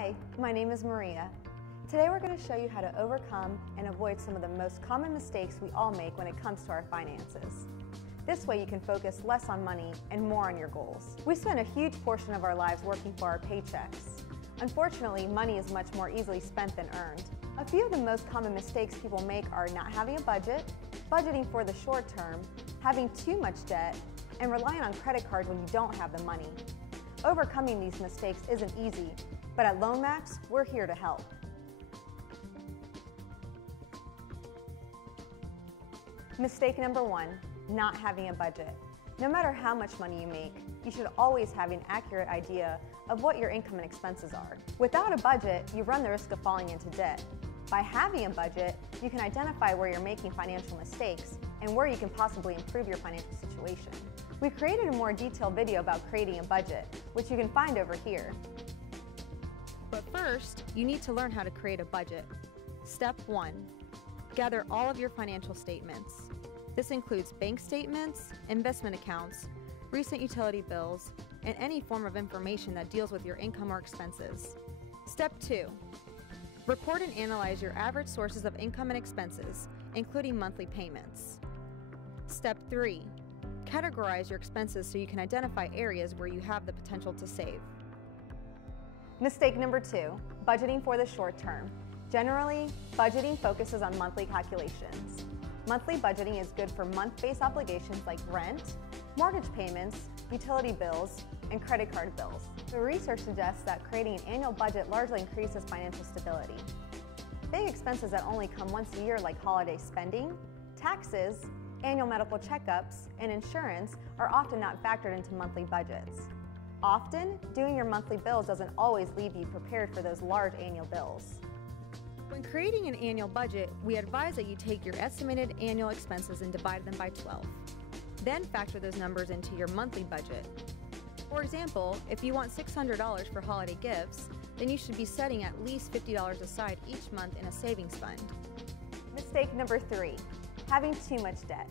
Hi, my name is Maria. Today we're going to show you how to overcome and avoid some of the most common mistakes we all make when it comes to our finances. This way you can focus less on money and more on your goals. We spend a huge portion of our lives working for our paychecks. Unfortunately, money is much more easily spent than earned. A few of the most common mistakes people make are not having a budget, budgeting for the short term, having too much debt, and relying on credit cards when you don't have the money. Overcoming these mistakes isn't easy, but at LoanMax, we're here to help. Mistake number 1, not having a budget. No matter how much money you make, you should always have an accurate idea of what your income and expenses are. Without a budget, you run the risk of falling into debt. By having a budget, you can identify where you're making financial mistakes and where you can possibly improve your financial situation. We created a more detailed video about creating a budget, which you can find over here. But first, you need to learn how to create a budget. Step 1. Gather all of your financial statements. This includes bank statements, investment accounts, recent utility bills, and any form of information that deals with your income or expenses. Step 2. Record and analyze your average sources of income and expenses, including monthly payments. Step 3. Categorize your expenses so you can identify areas where you have the potential to save. Mistake number 2, budgeting for the short term. Generally, budgeting focuses on monthly calculations. Monthly budgeting is good for month-based obligations like rent, mortgage payments, utility bills, and credit card bills. The research suggests that creating an annual budget largely increases financial stability. Big expenses that only come once a year like holiday spending, taxes, annual medical checkups, and insurance are often not factored into monthly budgets. Often, doing your monthly bills doesn't always leave you prepared for those large annual bills. When creating an annual budget, we advise that you take your estimated annual expenses and divide them by 12. Then factor those numbers into your monthly budget. For example, if you want $600 for holiday gifts, then you should be setting at least $50 aside each month in a savings fund. Mistake number 3, having too much debt.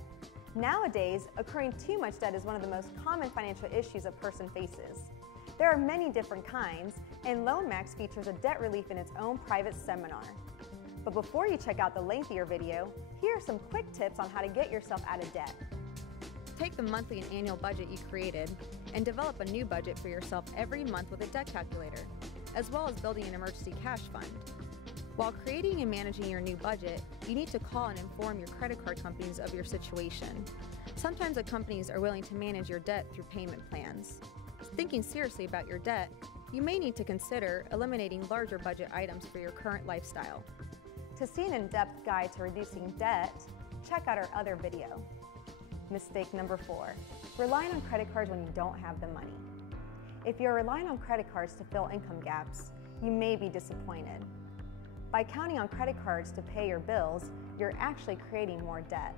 Nowadays, accruing too much debt is one of the most common financial issues a person faces. There are many different kinds, and LoanMax features a debt relief in its own private seminar. But before you check out the lengthier video, here are some quick tips on how to get yourself out of debt. Take the monthly and annual budget you created and develop a new budget for yourself every month with a debt calculator, as well as building an emergency cash fund. While creating and managing your new budget, you need to call and inform your credit card companies of your situation. Sometimes the companies are willing to manage your debt through payment plans. Thinking seriously about your debt, you may need to consider eliminating larger budget items for your current lifestyle. To see an in-depth guide to reducing debt, check out our other video. Mistake number 4, relying on credit cards when you don't have the money. If you're relying on credit cards to fill income gaps, you may be disappointed. By counting on credit cards to pay your bills, you're actually creating more debt.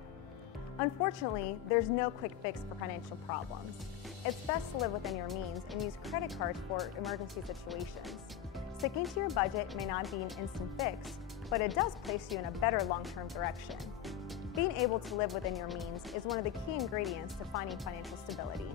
Unfortunately, there's no quick fix for financial problems. It's best to live within your means and use credit cards for emergency situations. Sticking to your budget may not be an instant fix, but it does place you in a better long-term direction. Being able to live within your means is one of the key ingredients to finding financial stability.